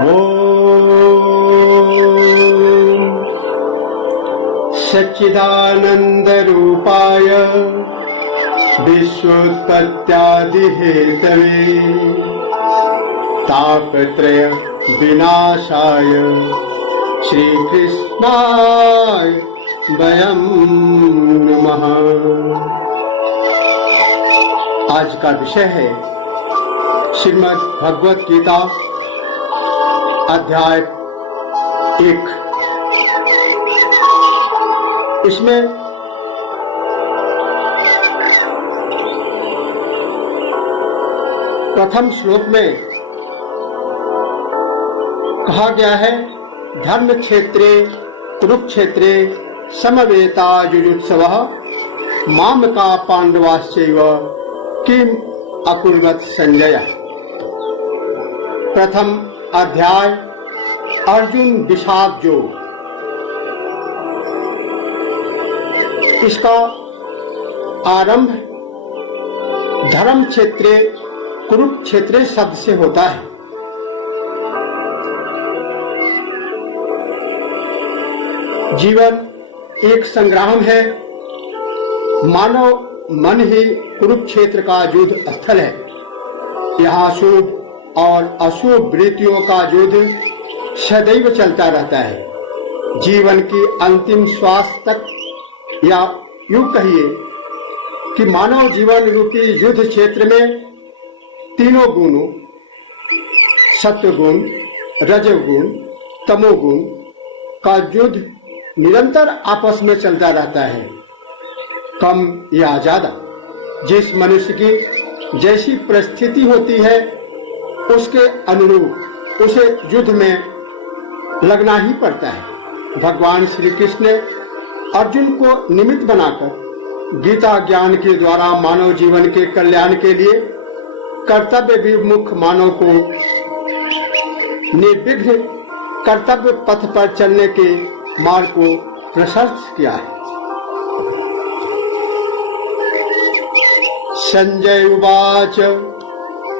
ओम सच्चिदानंदरूपाय विश्वोत्पत्त्यादिहेतवे तापत्रय विनाशाय श्रीकृष्णाय वयं नमः। आज का विषय है श्रीमद् भगवत गीता अध्याय 1। इसमें प्रथम श्लोक में कहा गया है, धर्म क्षेत्रे कुरुक्षेत्रे समवेता युयुत्सवः मामका पांडवाश्चैव किम अकुर्वत संजय। प्रथम अध्याय अर्जुन विषाद योग। इसका आरंभ धर्म क्षेत्रे कुरुक्षेत्रे शब्द से होता है। जीवन एक संग्राम है। मानव मन ही कुरुक्षेत्र का युद्ध स्थल है। यहाँ शुभ और अशुभ वृत्तियों का युद्ध सदैव चलता रहता है। जीवन की अंतिम श्वास तक, या यूं कहिए कि मानव जीवन रूपी युद्ध क्षेत्र में तीनों गुणों सत्वगुण, रजोगुण, तमोगुण का युद्ध निरंतर आपस में चलता रहता है। कम या ज्यादा जिस मनुष्य की जैसी परिस्थिति होती है उसके अनुरूप उसे युद्ध में लगना ही पड़ता है। भगवान श्री कृष्ण ने अर्जुन को निमित्त बनाकर गीता ज्ञान के द्वारा मानव जीवन के कल्याण के लिए कर्तव्य विमुख मानव को निर्विघ्न कर्तव्य पथ पर चलने के मार्ग को प्रशस्त किया है। संजय उवाच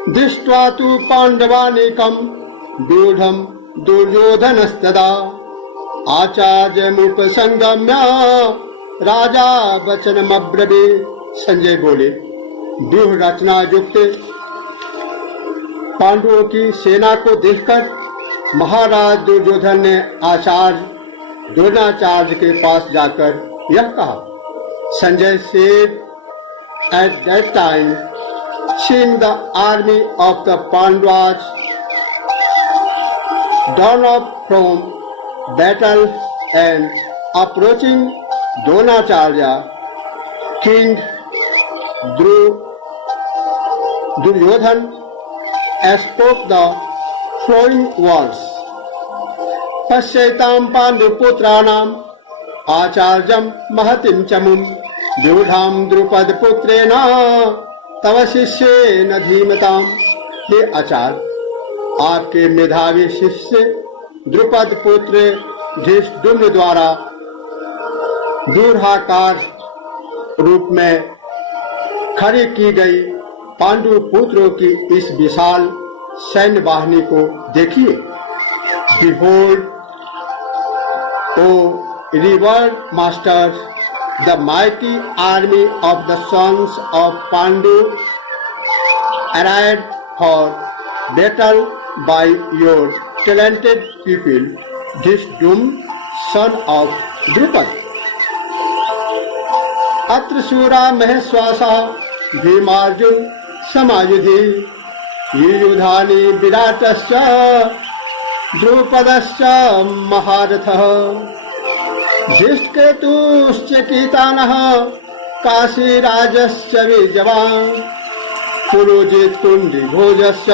दृष्ट्वा तु पांडवानीकं व्यूढं दुर्योधनस्तदा आचार्यमुपसंगम्य राजा वचनमब्रवीत्। संजय बोले, व्यूह रचना युक्त पांडवों की सेना को देखकर महाराज दुर्योधन ने आचार्य द्रोणाचार्य के पास जाकर यह कहा। Sanjay said at that time, seeing the army of the Pandavas drawn up from battle and approaching Dronacharya, King Duryodhan spoke the following words: पश्यतां पांडुपुत्राणां आचार्यं महतिं चमुं व्यूढां द्रुपदपुत्रेण तव शिष्येन धीमताम्। हे आचार्य, आपके मेधावी शिष्य द्रुपद पुत्र धृष्टद्युम्न द्वारा व्यूहाकार रूप में खड़ी की गई पांडु पुत्रों की इस विशाल सैन्य वाहिनी को देखिए। Behold, O revered masters, the mighty army of the sons of Pandu arrived for battle by your talented pupil, Dhishdyumna, son of Drupad. अत्र शूरा महेश्वासा भीमार्जुन समायुधि युयुधानि विराटश्च द्रुपदश्च महारथः धृष्टकेतुश्च कीतानः काशीराजश्च वीर्यवान् पुरोजित कुण्डीभोजश्च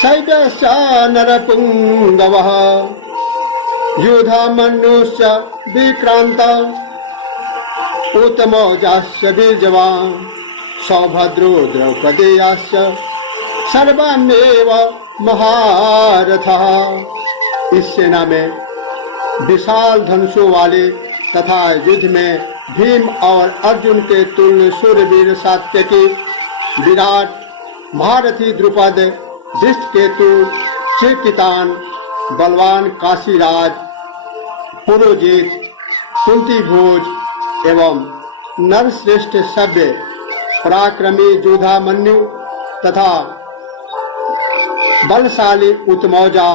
शैब्यश्च नरपुङ्गवः युधामन्युश्च विक्रान्त उत्तमौजाश्च वीर्यवान् सौभद्रो द्रौपदेयाश्च सर्वमेव महारथः। इस सेना में विशाल धनुषों वाले तथा युद्ध में भीम और अर्जुन के तुल्य शूरवीर सात्यकी विराट महारथी द्रुपद, धृष्टकेतु, चिकितान, बलवान काशीराज, पुरोजित, कुंती भोज एवं नरश्रेष्ठ सभ्य, पराक्रमी युधामन्यु तथा बलशाली उत्मौजा,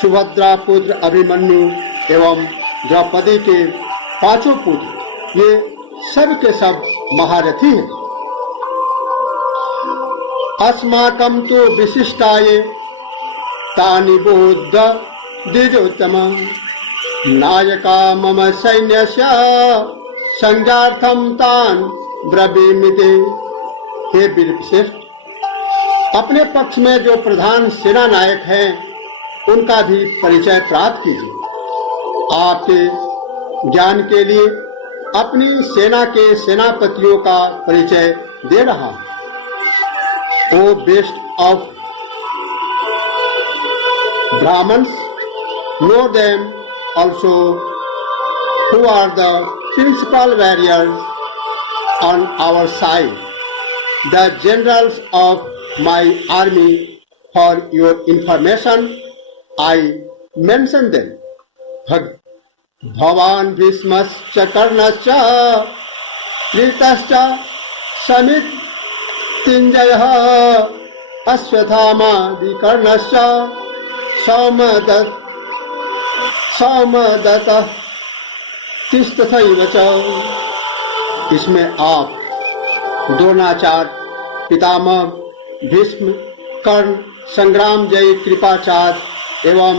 सुभद्रा पुत्र अभिमन्यु एवं द्रौपदी के पांचों पुत्र, ये सब के सब महारथी हैं। अस्माकं तु विशिष्टाये तानि बोध द्विजोत्तम नायका मम सैन्यस्य संज्ञार्थं तान् ब्रवीमिति। हे वीरश्रेष्ठ, अपने पक्ष में जो प्रधान सेना नायक हैं उनका भी परिचय प्राप्त कीजिए। आपके ज्ञान के लिए अपनी सेना के सेनापतियों का परिचय दे रहा हूं। O best of Brahmins, know them also who are the principal warriors on our side, the generals of my army. For your information, I mention them. Bhavan Bhismascha Karnascha Kritascha Samit Tinjayah Ashwatthama विकर्णश्च सौमदत्त तिस्तथैव च। इसमें आप द्रोणाचार्य, पितामह भीष्म, कर्ण, संग्राम जयी कृपाचार्य एवं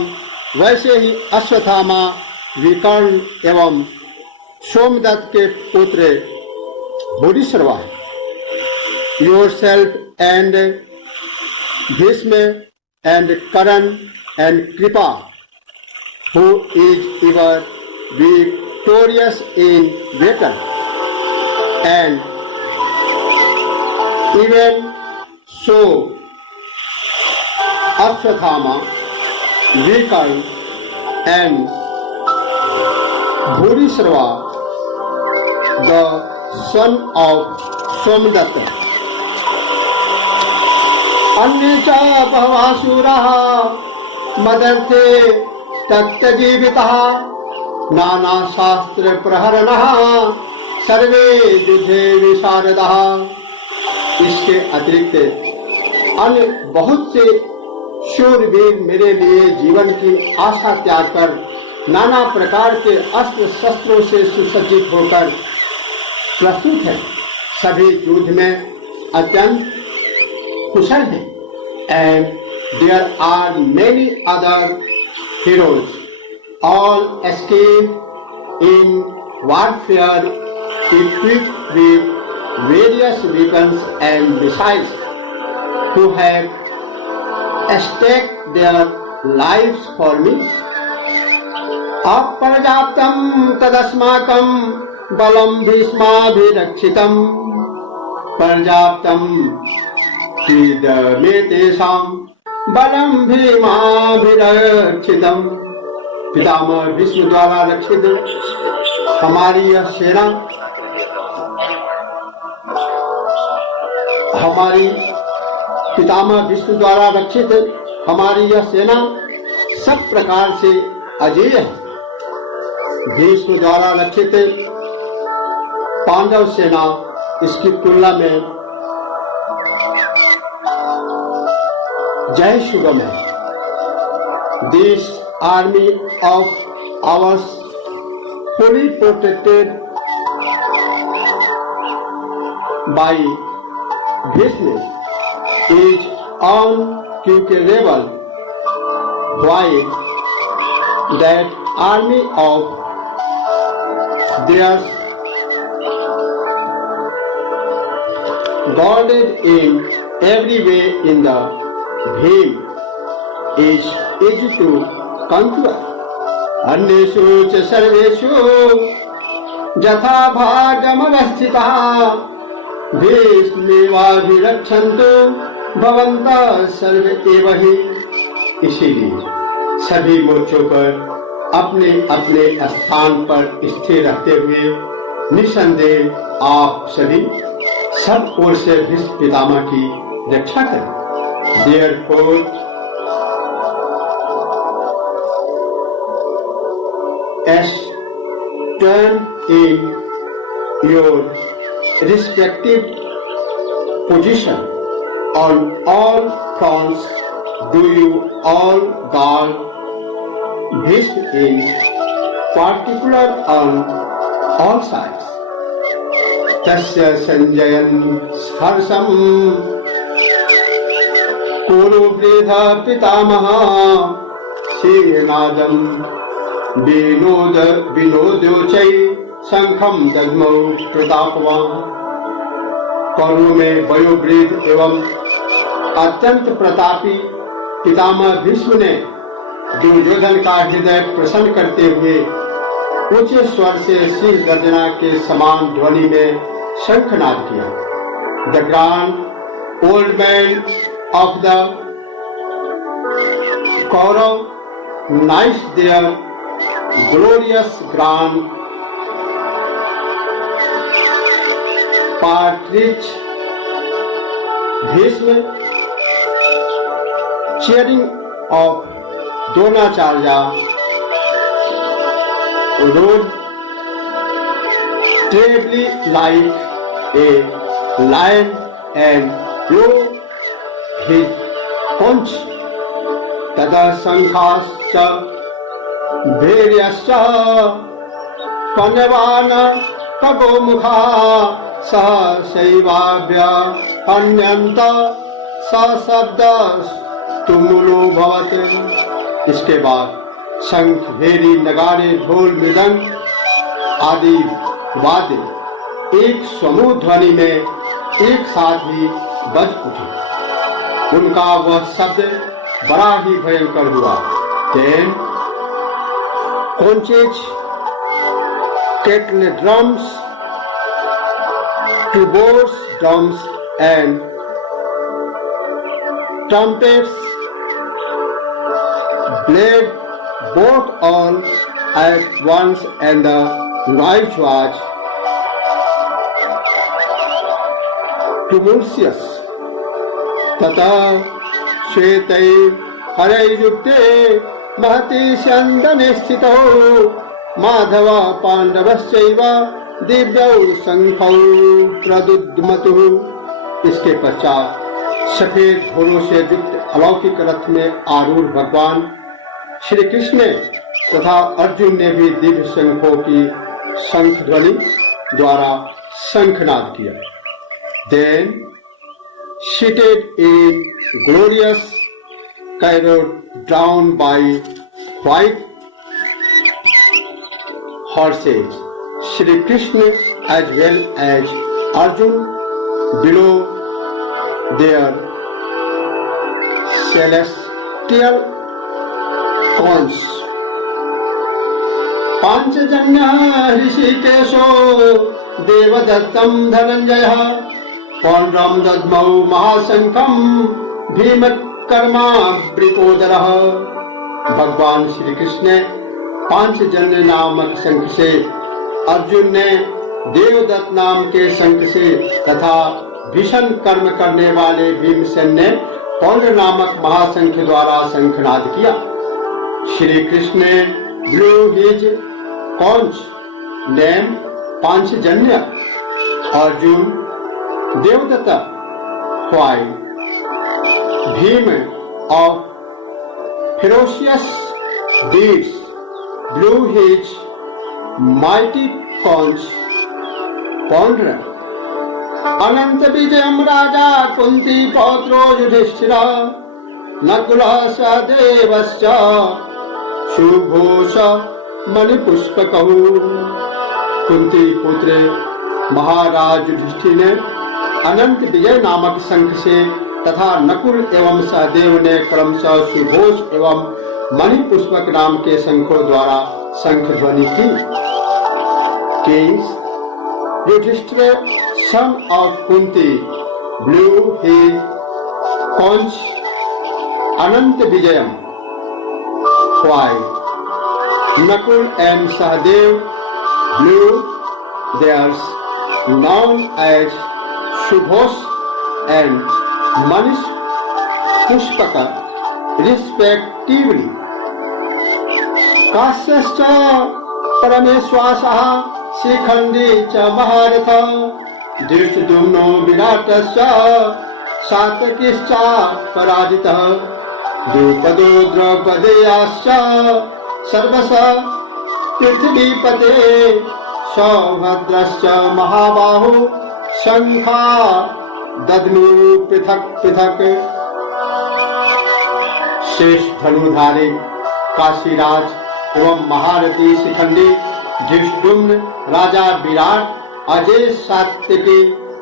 वैसे ही अश्वत्थामा, विकर्ण एवं सोमदत्त के पुत्र Bhurishrava. Yourself and Bhishma and Karan and Kripa, who is ever victorious in battle, and even so Ashwathama, Vikarna and Bhurishrava, the son of Somdatta. अन्ये च बहवासुराः मदर्थे तक्तजीविताः नानाशास्त्रप्रहरणः सर्वे युद्धे विशारदाः। इसके अतिरिक्त अन्य बहुत से शूरवीर मेरे लिए जीवन की आशा त्याग कर नाना प्रकार के अस्त्र शस्त्रों से सुसज्जित होकर प्रस्तुत हैं। सभी युद्ध में अत्यंत कुशल है। And there are many other heroes, all skilled in warfare, equipped with various weapons and missiles, who have staked their lives for me. अपर्याप्तं तदस्माकं बलं भीष्माभिरक्षितं पर्याप्तं तेषां बलं भीमाभिरक्षितम्। पितामह भीष्म द्वारा रक्षित हमारी यह सेना, पितामह भीष्म द्वारा रक्षित हमारी यह सेना सब प्रकार से अजेय है। भीष्म द्वारा रक्षित पांडव सेना इसकी तुलना में जय सुगम है। This army of ours, fully protected by Bhishma, is unconquerable, while that army of theirs, guarded in every way in the Bhim, is easy to conquer. अन्येषु च सर्वेषु यथा भागमवस्थिताः भीष्मेवाभिरक्षन्तु भवन्तः सर्वे एव हि। इसीलिए सभी मोर्चों पर अपने अपने स्थान पर स्थिर रहते हुए निसंदेह आप सभी सब ओर से भीष्म पितामह की रक्षा करें। Therefore, as stand in your respective position on all fronts. Do you all guard Bhishma in particular on all sides? Tasya Sanjayan Harsam Kuru Vridha Pitamaha Srinadam Vinodyochai Sankham Dadmau Pratapava। कौरवों में वयोवृद्ध एवं अत्यंत प्रतापी पितामह भीष्म ने दुर्योधन का हृदय प्रसन्न करते हुए ऊंचे स्वर से सिंह गर्जना के समान ध्वनि में शंखनाद किया। The grand old man of the Kaurava nice their glorious grand partridge Bhishma cheering of Dronacharya rode terribly like a lion and blew his conch. Tada sankhascha bheryascha panavana kagomukha सहसैवाभ्य अन्यंत सशब्द तुमुलो भवत। इसके बाद शंख भेरी नगाड़े ढोल मृदंग आदि वाद्य एक समूह ध्वनि में एक साथ ही बज उठे। उनका वह शब्द बड़ा ही भयंकर हुआ। Then conches, kettle drums, tubours, drums and trumpets played both all at once and the noise was tumultuous. तथा श्वेतै हरैर्युक्ते महति स्यन्दने स्थितौ माधव पांडवश्चैव दिव्यौ शंखौ प्रदुद्मतुः। इसके पश्चात सफेद घोड़ों से युक्त अलौकिक रथ में आरूढ़ भगवान श्री कृष्ण तथा अर्जुन ने भी दिव्य शंखों की शंख ध्वनि द्वारा शंखनाद किया। Then seated in glorious chariot drawn by white horses, Shri Krishna as well as Arjun below their celestial cones. Panchajanya ऋषिकेशो देवदत्तं धनंजयः पौंड्रं दद्मौ महाशंखं भीमकर्मावृतोदरः। भगवान श्री कृष्ण ने पांचजन्य नामक शंख से, अर्जुन ने देवदत्त नाम के शंख से तथा भीषण कर्म करने वाले भीमसेन ने पौंड्र नामक महाशंख द्वारा शंखनाद किया। श्री कृष्ण ने blew his conch named Panchajanya, Arjun Devadatta, while Bhima of ferocious deeds blew his mighty conch Pondra. अनंत विजयम राजा कुंती पौत्रो युधिष्ठिरा नकुलः सहदेवश्च सुघोष मणिपुष्पकौ। कुंती पुत्र महाराज युधिष्ठिर ने अनंत विजय नामक शंख से तथा नकुल एवं सहदेव ने क्रमशः सुघोष एवं मणिपुष्पक नाम के शंखों द्वारा शंख ध्वनि की। Kings Yudhishthira son of Kunti blew his conch Anant Vijayam, while Nakul and Sahadev blew theirs, known as Subhos and Manish Pushpaka, respectively. Kasyascha परमेश्वासः शिखण्डी च महारथ धृष्टद्युम्नो विराटस्य सात्यकिश्च पराजितः द्रुपदो द्रौपदेयाश्च सर्वश पृथ्वीपते सौभद्रश्च महाबाहु शंखा दद्मु पृथक पृथक शेष धनुधारी काशीराज एवं महारथी शिखंडी धृष्टद्युम्न राजा विराट अजय सात्यकी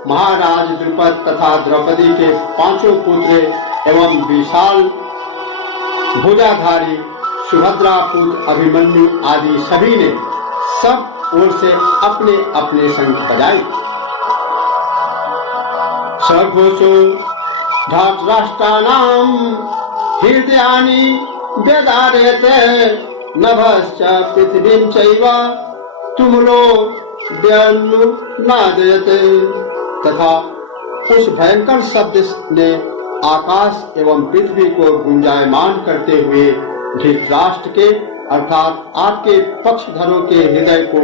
महाराज द्रुपद तथा द्रौपदी के पांचों पुत्र एवं विशाल भुजाधारी सुभद्रा पुत्र अभिमन्यु आदि सभी ने सब ओर से अपने अपने शंख बजाए। सघोषो धातराष्ट्राणां हृदयानि व्यधारयते नभश्च पृथ्वीं चैव तुमुलो व्यनुनादयते। तथा उस भयंकर शब्द ने आकाश एवं पृथ्वी को गुंजायमान करते हुए धृतराष्ट्र के अर्थात आपके पक्षधरों के हृदय को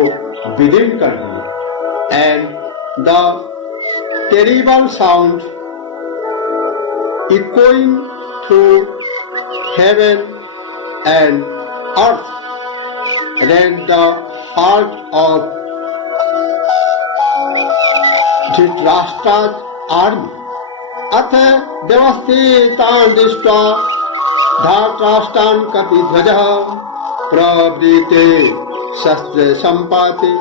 विदीर्ण कर दिया। And the terrible sound echoing through heaven and earth rent the heart of Dhritarashtra's army. अथ व्यवस्थितान् दृष्ट्वा धार्तराष्ट्रान् कपिध्वजः प्रवृते शस्त्र सम्पाते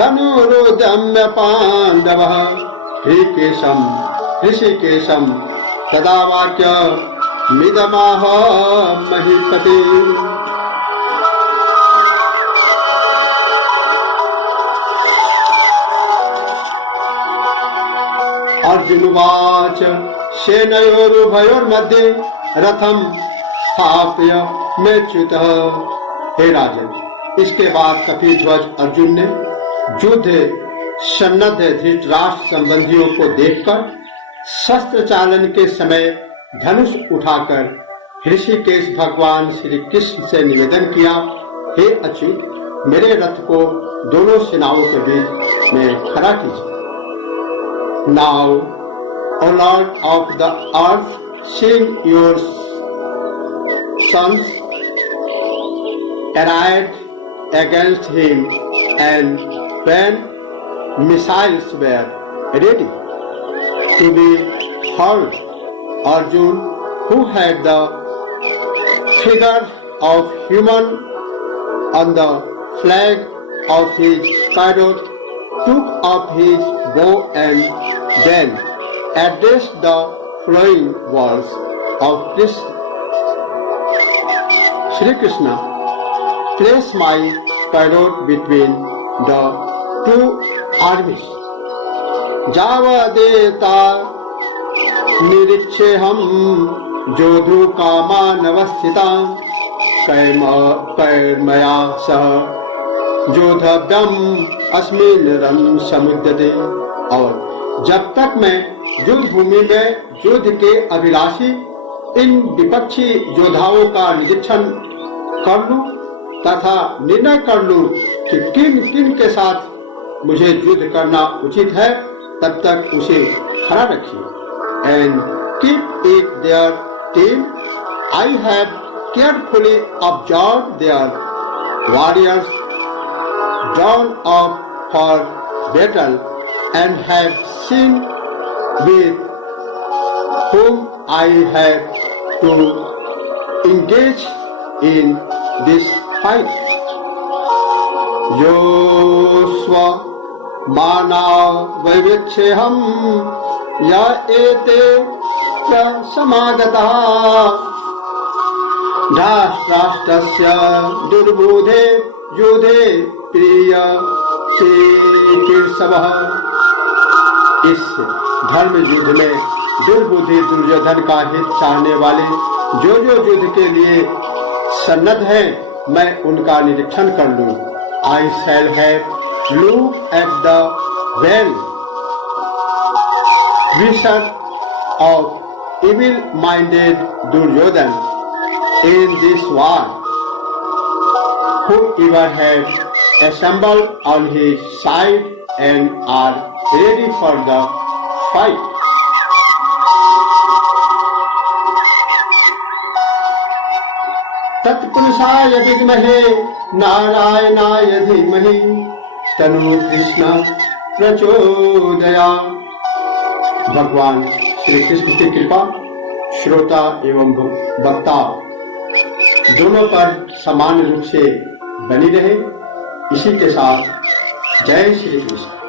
धनुरुद्यम्य पाण्डवः ऋषिकेशं तदा वाक्य मिदमाह महीपते। अर्जुनवाच सेनयोरुभयोर्मध्ये रथं स्थाप्य मेच्युतः। हे राजन, इसके बाद कपिध्वज अर्जुन ने युद्ध सन्नद्ध धृतराष्ट्र संबंधियों को देखकर शस्त्र चालन के समय धनुष उठाकर ऋषिकेश भगवान श्री कृष्ण से निवेदन किया, हे अच्युत, मेरे रथ को दोनों सेनाओं के बीच में खड़ा कीजिए। Now O Lord of the earth, seeing your sons arrayed against him, and when missiles were ready to be hurled, Arjun, who had the figure of human on the flag of his chariot, took up his bow and then addressed the flowing words of Shri Krishna, place my chariot between the two armies. जावदेता निरीक्षेऽहं जोधु कामानवस्थितां कैर्मया सह जोधव्यम् अस्मिन् रणसमुद्यते। और जब तक मैं युद्ध भूमि में युद्ध के अभिलाषी इन विपक्षी योद्धाओं का निरीक्षण कर लूं तथा निर्णय कर लूं कि किन किन के साथ मुझे युद्ध करना उचित है, तब तक उसे खड़ा रखिए। And keep it there team. I have carefully observe their warriors drawn up for battle and have seen with whom I have to engage in this fight. Yosva mana vaivicheham ya ete cha samagata dhashtrashtasya durbudhe yudhe priya चिकीर्षवः। इस धर्म युद्ध में दुर्बुद्धि दुर्योधन का हित चाहने वाले जो युद्ध के लिए सन्नद्ध हैं, मैं उनका निरीक्षण कर लूं। I shall have look at the well wisher of evil-minded Duryodhan in this war, whoever had assemble on his side and are ready for the fight. तत्पुरुषाय विद्महे नारायणाय धीमहि तन्नो कृष्ण प्रचोदयात्। भगवान श्री कृष्ण की कृपा श्रोता एवं वक्ता दोनों पर समान रूप से बनी रहे। इसी के साथ जय श्री कृष्ण।